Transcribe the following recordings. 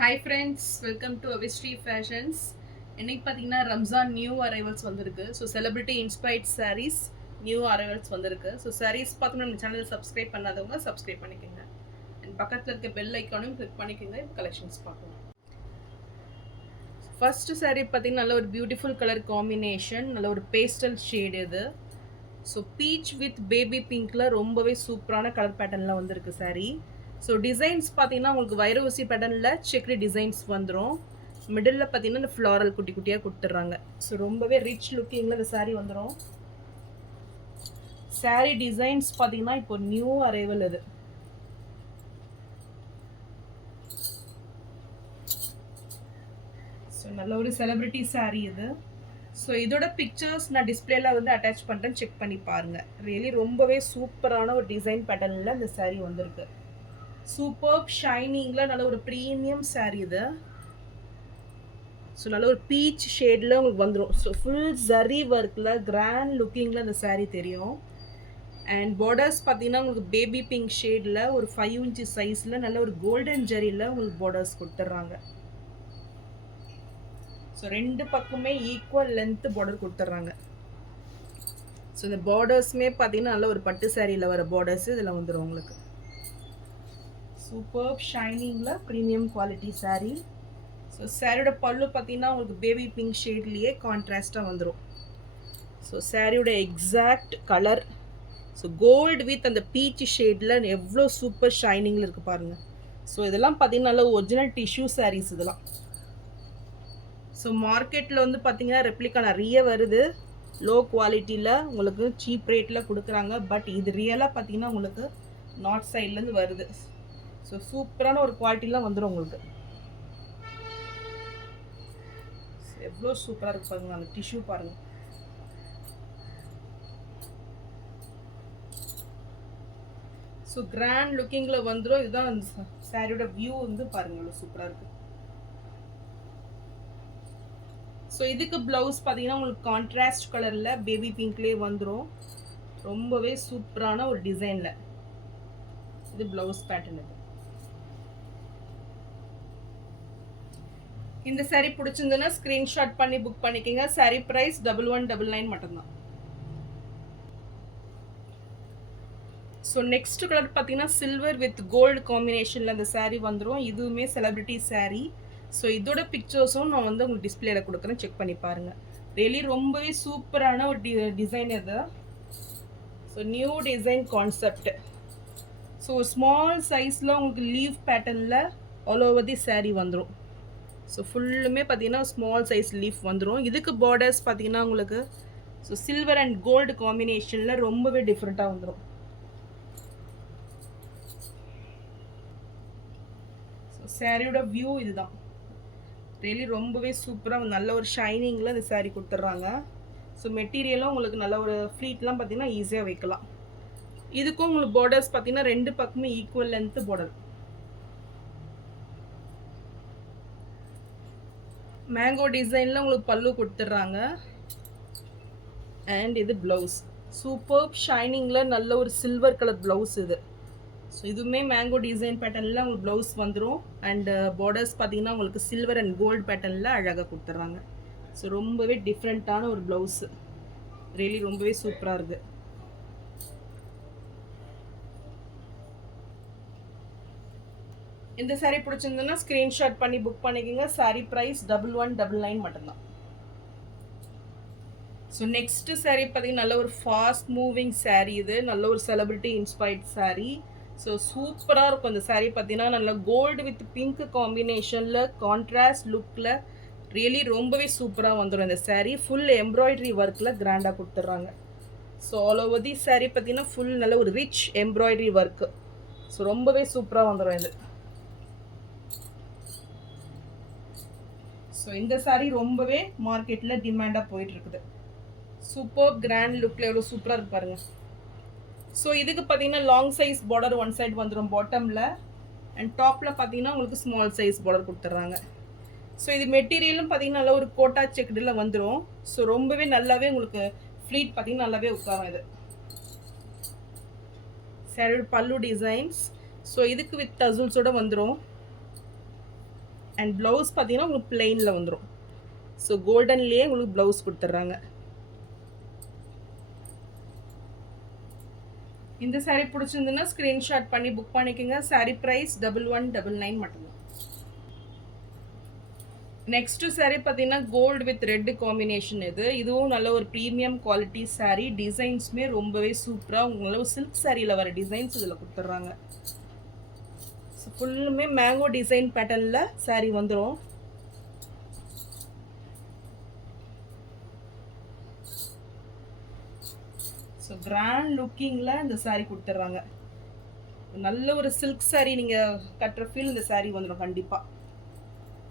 Hi friends, welcome to Avisri fashions. இன்னைக்கு பார்த்தீங்கன்னா Ramzan new arrivals வந்திருக்கு. So celebrity inspired sarees new arrivals வந்திருக்கு. ஸோ சாரீஸ் பார்த்தோம்னா நம்ம சேனல் சப்ஸ்கிரைப் பண்ணாதவங்க சப்ஸ்கிரைப் பண்ணிக்கோங்க. அண்ட் பக்கத்தில் இருக்க பெல் ஐக்கானும் கிளிக் பண்ணிக்கோங்க. இப்போ கலெக்ஷன்ஸ் பார்க்கலாம். ஃபர்ஸ்ட் சாரீ பார்த்தீங்கன்னா நல்ல ஒரு பியூட்டிஃபுல் கலர் காம்பினேஷன், நல்ல ஒரு பேஸ்டல் ஷேடு இது. ஸோ பீச் வித் பேபி பிங்க்ல ரொம்பவே சூப்பரான கலர் பேட்டர்னில் வந்திருக்கு சாரீ. ஸோ டிசைன்ஸ் பார்த்தீங்கன்னா உங்களுக்கு வைரவசி பேட்டர்னில் செக்ரி டிசைன்ஸ் வந்துடும். மிடில் பார்த்தீங்கன்னா இந்த ஃப்ளாரல் குட்டி குட்டியாக கொடுத்துட்றாங்க. ஸோ ரொம்பவே ரிச் லுக்கிங்கில் இந்த சாரீ வந்துடும். சாரீ டிசைன்ஸ் பார்த்தீங்கன்னா இப்போ நியூ அரைவல் இது. ஸோ நல்ல ஒரு செலிபிரிட்டி சாரீ இது. ஸோ இதோட பிக்சர்ஸ் நான் டிஸ்பிளேல வந்து அட்டாச் பண்ணுறேன், செக் பண்ணி பாருங்கள். ரியலி ரொம்பவே சூப்பரான ஒரு டிசைன் பேட்டர்னில் இந்த சாரீ வந்திருக்கு. சூப்பர் ஷைனிங்கில் நல்ல ஒரு ப்ரீமியம் சாரீ இது. ஸோ நல்ல ஒரு பீச் ஷேடில் உங்களுக்கு வந்துடும். ஸோ ஃபுல் ஜரி ஒர்க்கில் கிராண்ட் லுக்கிங்கில் அந்த சாரீ தெரியும். அண்ட் பார்டர்ஸ் பார்த்தீங்கன்னா உங்களுக்கு பேபி பிங்க் ஷேடில் ஒரு 5 inch சைஸில் நல்ல ஒரு கோல்டன் ஜரியில் உங்களுக்கு பார்டர்ஸ் கொடுத்துட்றாங்க. ஸோ ரெண்டு பக்கமே ஈக்குவல் லென்த்து பார்டர் கொடுத்துட்றாங்க. ஸோ இந்த பார்டர்ஸுமே பார்த்தீங்கன்னா நல்ல ஒரு பட்டு சாரியில் வர பார்டர்ஸ் இதில் வந்துடும் உங்களுக்கு. சூப்பர் ஷைனிங்கில் ப்ரீமியம் குவாலிட்டி சாரீ. ஸோ சாரியோட பல்லு பார்த்தீங்கன்னா உங்களுக்கு பேபி பிங்க் ஷேட்லேயே கான்ட்ராஸ்டாக வந்துடும். ஸோ சாரியோட exact colour so gold with அந்த பீச் ஷேடில் எவ்வளோ சூப்பர் ஷைனிங்கில் இருக்குது பாருங்கள். ஸோ இதெல்லாம் பார்த்தீங்கன்னா நல்ல ஒரிஜினல் டிஷ்யூ சாரீஸ் இதெல்லாம். ஸோ மார்க்கெட்டில் வந்து பார்த்தீங்கன்னா ரெப்ளிகா நிறைய வருது, லோ குவாலிட்டியில் உங்களுக்கு சீப் ரேட்டில் கொடுக்குறாங்க. பட் இது ரியலாக பார்த்தீங்கன்னா உங்களுக்கு நார்த் சைட்லேருந்து வருது. ஸோ சூப்பரான ஒரு குவாலிட்டிலாம் வந்துடும் உங்களுக்கு. எவ்வளோ சூப்பராக இருக்கு பாருங்க, அந்த டிஷ்யூ பாருங்க. ஸோ கிராண்ட் லுக்கிங்கில் வந்துடும். இதுதான் அந்த சாரியோட வியூ வந்து பாருங்க, எவ்வளோ சூப்பராக இருக்கு. ஸோ இதுக்கு ப்ளவுஸ் பார்த்தீங்கன்னா உங்களுக்கு கான்ட்ராஸ்ட் கலரில் பேபி பிங்க்லேயே வந்துடும். ரொம்பவே சூப்பரான ஒரு டிசைனில் இது ப்ளவுஸ் பேட்டர்ன். இது இந்த சாரீ பிடிச்சிருந்ததுன்னா ஸ்க்ரீன்ஷாட் பண்ணி புக் பண்ணிக்கோங்க. சாரீ ப்ரைஸ் 1199 மட்டும்தான். ஸோ நெக்ஸ்ட் கலர் பார்த்தீங்கன்னா சில்வர் வித் கோல்டு காம்பினேஷனில் அந்த சாரீ வந்துடும். இதுவுமே செலிபிரிட்டி சாரீ. ஸோ இதோட பிக்சர்ஸும் நான் வந்து உங்களுக்கு டிஸ்பிளேல கொடுக்குறேன், செக் பண்ணி பாருங்கள். ரியலி ரொம்பவே சூப்பரான ஒரு டிசைன் இது. So new design concept. So small சைஸில் உங்களுக்கு லீவ் பேட்டர்னில் ஆல் ஓவர் தி சாரீ வந்துடும். ஸோ ஃபுல்லுமே பார்த்தீங்கன்னா ஸ்மால் சைஸ் லீஃப் வந்துடும். இதுக்கு பார்டர்ஸ் பார்த்தீங்கன்னா உங்களுக்கு ஸோ சில்வர் அண்ட் கோல்டு காம்பினேஷனில் ரொம்பவே டிஃப்ரெண்ட்டாக வந்துடும். ஸோ சாரியோட வியூ இதுதான். ரியலி ரொம்பவே சூப்பராக நல்ல ஒரு ஷைனிங்கில் இந்த சாரீ கொடுத்துட்றாங்க. ஸோ மெட்டீரியலும் உங்களுக்கு நல்ல ஒரு ஃப்ளீட்லாம் பார்த்தீங்கன்னா ஈஸியாக வைக்கலாம். இதுக்கும் உங்களுக்கு பார்டர்ஸ் பார்த்தீங்கன்னா ரெண்டு பக்கமே ஈக்குவல் லென்த்து பார்டர். மேங்கோ டிசைனில் உங்களுக்கு பல்லு கொடுத்துட்றாங்க. அண்ட் இது ப்ளவுஸ் சூப்பர் ஷைனிங்கில் நல்ல ஒரு சில்வர் கலர் ப்ளவுஸ் இது. ஸோ இதுவுமே மேங்கோ டிசைன் பேட்டர்னில் உங்களுக்கு ப்ளவுஸ் வந்துடும். அண்டு பார்டர்ஸ் பார்த்தீங்கன்னா உங்களுக்கு சில்வர் அண்ட் கோல்டு பேட்டர்னில் அழகாக கொடுத்துட்றாங்க. ஸோ ரொம்பவே டிஃப்ரெண்ட்டான ஒரு ப்ளவுஸு, ரியலி ரொம்பவே சூப்பராக இருக்குது. இந்த சாரீ பிடிச்சிருந்ததுன்னா ஸ்க்ரீன்ஷாட் பண்ணி புக் பண்ணிக்கோங்க. சாரீ ப்ரைஸ் 1199 மட்டும்தான். ஸோ நெக்ஸ்ட் சாரீ பார்த்தீங்கன்னா நல்ல ஒரு ஃபாஸ்ட் மூவிங் சாரீ இது. நல்ல ஒரு செலிபிரிட்டி இன்ஸ்பைர்ட் சாரீ. ஸோ சூப்பராக இருக்கும் இந்த சாரீ பார்த்தீங்கன்னா நல்ல கோல்டு வித் பிங்க் காம்பினேஷனில் கான்ட்ராஸ்ட் லுக்கில் ரியலி ரொம்பவே சூப்பராக வந்துடும் இந்த சாரீ. ஃபுல் எம்ப்ராய்டரி ஒர்க்கில் கிராண்டாக கொடுத்துட்றாங்க. So all over the sari பார்த்தீங்கன்னா ஃபுல் நல்ல ஒரு ரிச் எம்ப்ராய்டரி ஒர்க்கு. ஸோ ரொம்பவே சூப்பராக வந்துடும் இது. ஸோ இந்த சாரீ ரொம்பவே மார்க்கெட்டில் டிமாண்டாக போயிட்டுருக்குது. சூப்பர் கிராண்ட் லுக்கில் எவ்வளோ சூப்பராக இருக்கு பாருங்கள். ஸோ இதுக்கு பார்த்தீங்கன்னா long size border one side வந்துடும் பாட்டமில். அண்ட் டாப்பில் பார்த்தீங்கன்னா உங்களுக்கு ஸ்மால் சைஸ் பார்டர் கொடுத்துட்றாங்க. ஸோ இது மெட்டீரியலும் பார்த்தீங்கன்னா நல்லா ஒரு கோட்டா செக்குடில் வந்துடும். ஸோ ரொம்பவே நல்லாவே உங்களுக்கு ஃப்ளீட் பார்த்தீங்கன்னா நல்லாவே உட்காரும் இது. சாரியோட பல்லு டிசைன்ஸ். ஸோ இதுக்கு வித் டசல்ஸோட வந்துடும். அண்ட் ப்ளவுஸ் பார்த்தீங்கன்னா உங்களுக்கு பிளெயினில் வந்துடும். ஸோ கோல்டன்லேயே உங்களுக்கு ப்ளவுஸ் கொடுத்துட்றாங்க. இந்த சாரீ பிடிச்சிருந்துன்னா ஸ்க்ரீன்ஷாட் பண்ணி புக் பண்ணிக்கோங்க. சாரீ ப்ரைஸ் 1199 மட்டும்தான். நெக்ஸ்ட் சாரீ பார்த்தீங்கன்னா கோல்டு வித் ரெட் காம்பினேஷன். இதுவும் நல்ல ஒரு ப்ரீமியம் குவாலிட்டி சாரீ. டிசைன்ஸுமே ரொம்பவே சூப்பராக உங்களுக்கு சில்க் சாரியில் வர டிசைன்ஸ் இதில் கொடுத்துட்றாங்க. ஸோ ஃபுல்லுமே மேங்கோ டிசைன் பேட்டர்னில் சாரீ வந்துடும். ஸோ கிராண்ட் லுக்கிங்கில் இந்த சாரீ கொடுத்துட்றாங்க. நல்ல ஒரு சில்க் சாரீ நீங்கள் கட்டுற ஃபீல் இந்த சாரீ வந்துடும் கண்டிப்பாக.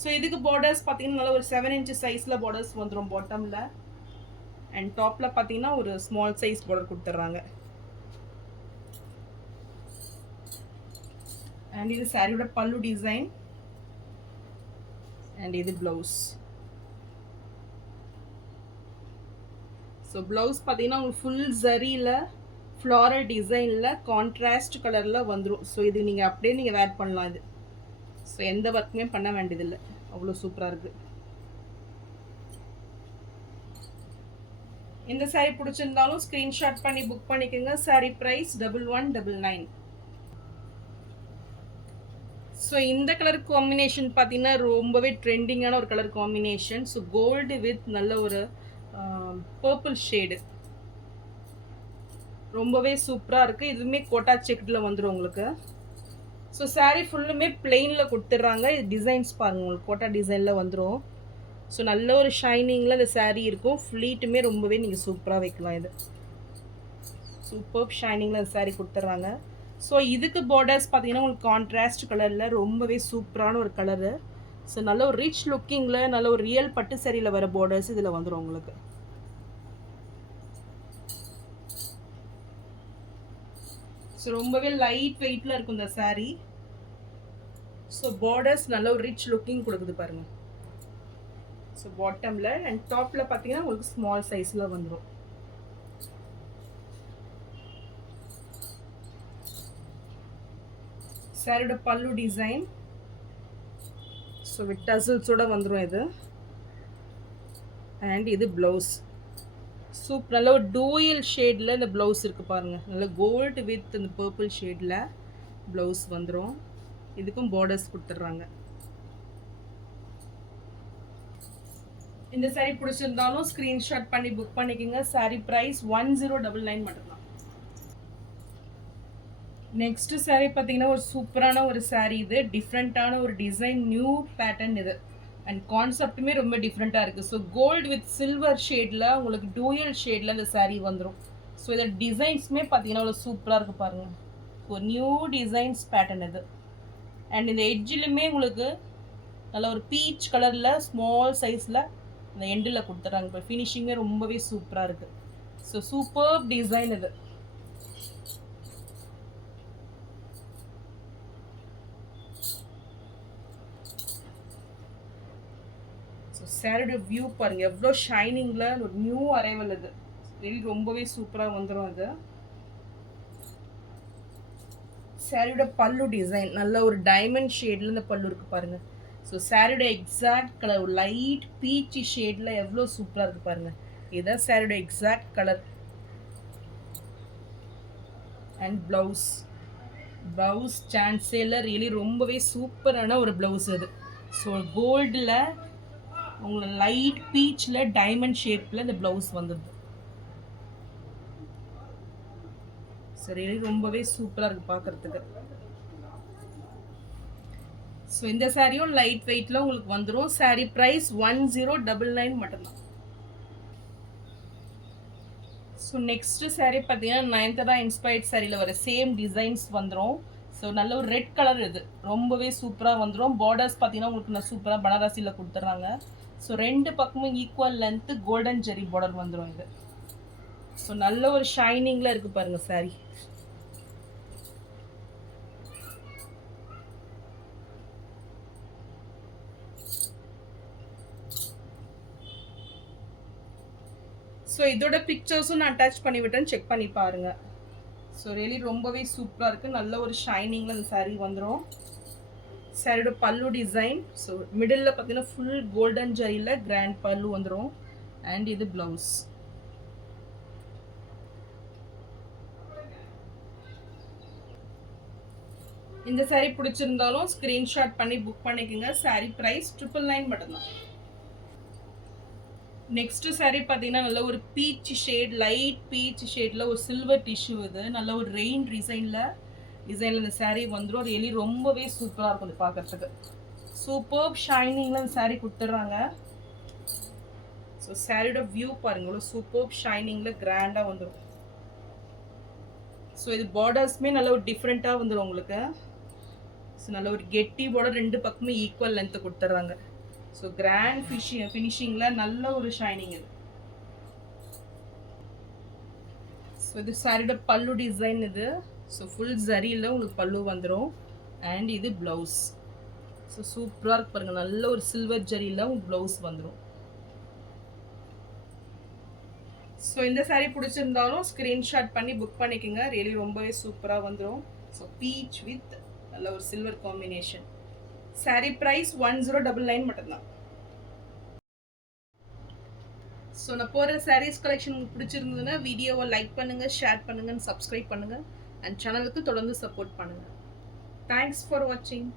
ஸோ இதுக்கு பார்டர்ஸ் பார்த்தீங்கன்னா நல்ல ஒரு 7 inch சைஸில் பார்டர்ஸ் வந்துடும் பாட்டமில். அண்ட் டாப்பில் பார்த்தீங்கன்னா ஒரு ஸ்மால் சைஸ் பார்டர் கொடுத்துட்றாங்க. அண்ட் இது சாரியோட பல்லு டிசைன். அண்ட் இது ப்ளவுஸ். ஸோ ப்ளவுஸ் பார்த்தீங்கன்னா உங்களுக்கு ஃபுல் ஜரியில் ஃப்ளாரல் டிசைனில் கான்ட்ராஸ்ட் கலரில் வந்துடும். ஸோ இது நீங்கள் அப்படியே நீங்கள் வேர் பண்ணலாம். இது ஸோ எந்த ஒர்க்குமே பண்ண வேண்டியதில்லை, அவ்வளோ சூப்பராக இருக்குது. இந்த சாரீ பிடிச்சிருந்தாலும் ஸ்க்ரீன்ஷாட் பண்ணி புக் பண்ணிக்கோங்க. Saree price 1199. ஸோ இந்த கலர் காம்பினேஷன் பார்த்தீங்கன்னா ரொம்பவே ட்ரெண்டிங்கான ஒரு colour combination. So gold with நல்ல ஒரு பர்பிள் ஷேடு ரொம்பவே சூப்பராக இருக்குது. இதுவுமே கோட்டா செக்டில் வந்துடும் உங்களுக்கு. ஸோ சாரீ ஃபுல்லுமே பிளெயினில் கொடுத்துட்றாங்க. இது டிசைன்ஸ் பாருங்கள், உங்களுக்கு கோட்டா டிசைனில் வந்துடும். ஸோ நல்ல ஒரு ஷைனிங்கில் இந்த சாரீ இருக்கும். ஃப்ளீட்டுமே ரொம்பவே நீங்கள் சூப்பராக வைக்கலாம். இது சூப்பர் ஷைனிங்கில் இந்த சாரீ கொடுத்துட்றாங்க. ஸோ இதுக்கு பார்டர்ஸ் பார்த்தீங்கன்னா உங்களுக்கு கான்ட்ராஸ்ட் கலரில் ரொம்பவே சூப்பரான ஒரு கலரு. ஸோ நல்ல ஒரு ரிச் லுக்கிங்கில் நல்ல ஒரு ரியல் பட்டு சாரியில் வர பார்டர்ஸ் இதில் வந்துடும் உங்களுக்கு. ஸோ ரொம்பவே லைட் வெயிட்டில் இருக்கும் இந்த சாரீ. ஸோ பார்டர்ஸ் நல்ல ஒரு ரிச் லுக்கிங் கொடுக்குது பாருங்கள். ஸோ பாட்டமில் அண்ட் டாப்பில் பார்த்தீங்கன்னா உங்களுக்கு ஸ்மால் சைஸில் வந்துடும். சாரியோட பல்லு டிசைன். ஸோ வித் டசல்ஸோட வந்துடும் இது. அண்ட் இது ப்ளவுஸ். சூப்பர் நல்ல ஒரு டூயல் ஷேடில் இந்த ப்ளவுஸ் இருக்குது பாருங்கள். நல்ல கோல்டு வித் இந்த பர்பிள் ஷேடில் ப்ளவுஸ் வந்துடும். இதுக்கும் பார்டர்ஸ் கொடுத்துட்றாங்க. இந்த சாரீ பிடிச்சிருந்தாலும் ஸ்க்ரீன்ஷாட் பண்ணி புக் பண்ணிக்கோங்க. சாரீ ப்ரைஸ் 1099 மட்டும்தான். நெக்ஸ்ட் சாரீ பார்த்தீங்கன்னா ஒரு சூப்பரான ஒரு சாரீ. இது டிஃப்ரெண்ட்டான ஒரு டிசைன், நியூ பேட்டர்ன் இது. அண்ட் கான்செப்ட்டுமே ரொம்ப டிஃப்ரெண்ட்டாக இருக்குது. ஸோ கோல்டு வித் சில்வர் ஷேடில் உங்களுக்கு டூயல் ஷேடில் இந்த சாரீ வந்துடும். ஸோ இதில் டிசைன்ஸுமே பார்த்தீங்கன்னா அவ்வளோ சூப்பராக இருக்குது பாருங்கள். ஒரு நியூ டிசைன்ஸ் பேட்டர்ன் இது. அண்ட் இந்த எட்ஜிலுமே உங்களுக்கு நல்ல ஒரு பீச் கலரில் ஸ்மால் சைஸில் இந்த எண்டில் கொடுத்துட்றாங்க. இப்போ ஃபினிஷிங்கே ரொம்பவே சூப்பராக இருக்குது. ஸோ சூப்பர் டிசைன் இது. ஸோ சாரியோட வியூ பாருங்கள், எவ்வளோ ஷைனிங்கில் ஒரு நியூ அரைவல் இது. வெரி ரொம்பவே சூப்பராக வந்துடும் அது. சாரியோட பல்லு டிசைன் நல்ல ஒரு டைமண்ட் ஷேடில் இந்த பல்லு இருக்குது பாருங்கள். ஸோ சாரியோட எக்ஸாக்ட் கலர் ஒரு லைட் பீச்சி ஷேடில் எவ்வளோ சூப்பராக இருக்குது பாருங்கள். இதுதான் சாரியோட exact colour. And blouse. Blouse சான்ஸே இல்லை, ரியலி ரொம்பவே சூப்பரான ஒரு ப்ளவுஸ் அது. ஸோ கோல்டில் உங்களுக்கு லைட் பீச்சில் டைமண்ட் ஷேப்பில் இந்த ப்ளவுஸ் வந்துடுது. சரி, ரொம்பவே சூப்பராக இருக்குது பார்க்குறதுக்கு. ஸோ இந்த சாரியும் லைட் வெயிட்டில் உங்களுக்கு வந்துடும். சாரீ ப்ரைஸ் 1099 மட்டும்தான். ஸோ நெக்ஸ்ட்டு சாரீ பார்த்தீங்கன்னா நயன்தாரா இன்ஸ்பைர்ட் சாரியில் வர சேம் டிசைன்ஸ் வந்துடும். ஸோ நல்ல ஒரு ரெட் கலர் இது ரொம்பவே சூப்பராக வந்துடும். பார்டர்ஸ் பார்த்தீங்கன்னா உங்களுக்கு நான் சூப்பராக பனாரசியில் கொடுத்துட்றாங்க. ஸோ ரெண்டு பக்கமும் ஈக்குவல் லென்த்து கோல்டன் ஜெரி பார்டர் வந்துடும் இது. ஸோ நல்ல ஒரு ஷைனிங்கில் இருக்குது பாருங்கள் சாரீ. ஸோ இதோட பிக்சர்ஸும் நான் அட்டாச் பண்ணி விட்டேன், செக் பண்ணி பாருங்கள். ஸோ ரியலி ரொம்பவே சூப்பராக இருக்குது. நல்ல ஒரு ஷைனிங்கில் இந்த சாரீ வந்துடும். சாரியோட பல்லு டிசைன். ஸோ மிடில் பார்த்தீங்கன்னா ஃபுல் கோல்டன் ஜரியில் கிராண்ட் பல்லு வந்துடும். அண்ட் இது ப்ளவுஸ். இந்த சாரீ பிடிச்சிருந்தாலும் ஸ்க்ரீன்ஷாட் பண்ணி புக் பண்ணிக்கோங்க. சாரீ ப்ரைஸ் 999 மட்டும்தான். நெக்ஸ்ட் சாரீ பார்த்தீங்கன்னா நல்ல ஒரு பீச் ஷேட், லைட் பீச் ஷேடில் ஒரு சில்வர் டிஷ்யூ. இது நல்ல ஒரு ரெயின் டிசைனில் இந்த சாரீ வந்துடும். அது ரொம்பவே சூப்பராக இருக்கும் இது பார்க்கறதுக்கு. சூப்பர் ஷைனிங்கில் இந்த சாரீ கொடுத்துட்றாங்க. ஸோ சாரியோட வியூ பாருங்க, சூப்பர் ஷைனிங்கில் கிராண்டாக வந்துடும். ஸோ இது பார்டர்ஸுமே நல்ல ஒரு டிஃப்ரெண்ட்டாக வந்துடும் உங்களுக்கு. ஸோ நல்ல ஒரு கெட்டி பார்டர், ரெண்டு பக்கமும் ஈக்குவல் லென்த்து கொடுத்துட்றாங்க. ஸோ கிராண்ட் ஃபினிஷிங்கில் நல்ல ஒரு ஷைனிங் இது. ஸோ இது சாரியோட பல்லு டிசைன் இது. ஸோ ஃபுல் ஜரியில் உங்களுக்கு பல்லு வந்துடும். அண்ட் இது ப்ளவுஸ். ஸோ சூப்பராக இருக்கு பாருங்கள், நல்ல ஒரு சில்வர் ஜரியில் உங்களுக்கு ப்ளவுஸ் வந்துடும். ஸோ இந்த சாரீ பிடிச்சிருந்தாலும் ஸ்க்ரீன்ஷாட் பண்ணி புக் பண்ணிக்கோங்க. ரொம்பவே சூப்பராக வந்துடும். ஸோ பீச் வித் நல்ல ஒரு சில்வர் காம்பினேஷன். சாரீ ப்ரைஸ் 1099 மட்டும்தான். ஸோ நான் போகிற சாரீஸ் கலெக்ஷன் உங்களுக்கு பிடிச்சிருந்ததுன்னா வீடியோவை லைக் பண்ணுங்கள், ஷேர் பண்ணுங்கள், சப்ஸ்கிரைப் பண்ணுங்கள். அண்ட் சேனலுக்கு தொடர்ந்து சப்போர்ட் பண்ணுங்கள். தேங்க்ஸ் ஃபார் வாட்சிங்.